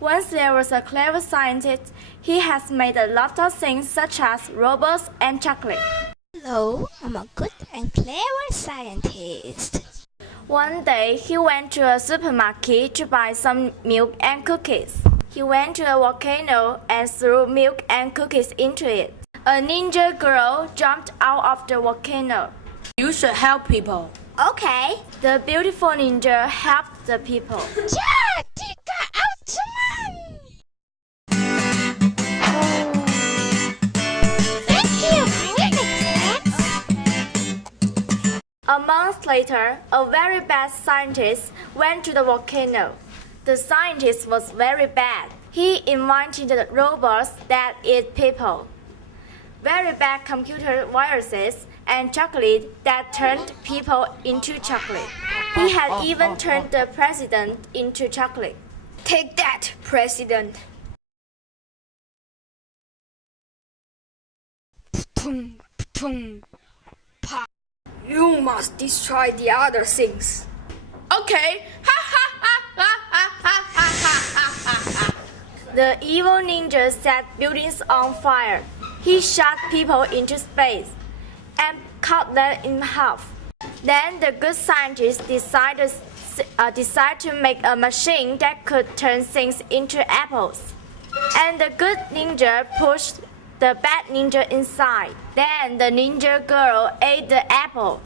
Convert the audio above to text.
Once there was a clever scientist. He has made a lot of things such as robots and chocolate. Hello, I'm a good and clever scientist. One day, he went to a supermarket to buy some milk and cookies. He went to a volcano and threw milk and cookies into it. A ninja girl jumped out of the volcano. You should help people. Okay. The beautiful ninja helped the people. Ja, tiga Automan! Thank you, Quitmeyer. A month later, a very bad scientist went to the volcano. The scientist was very bad. He invented robots that eat people, very bad computer viruses, and chocolate that turned people into chocolate. He had even turned the president into chocolate. Take that, President. Pum, pum, pa. You must destroy the other things. Okay. The evil ninja set buildings on fire. He shot people into space and cut them in half. Then the good scientist decided to make a machine that could turn things into apples. And the good ninja pushed the bad ninja inside. Then the ninja girl ate the apple.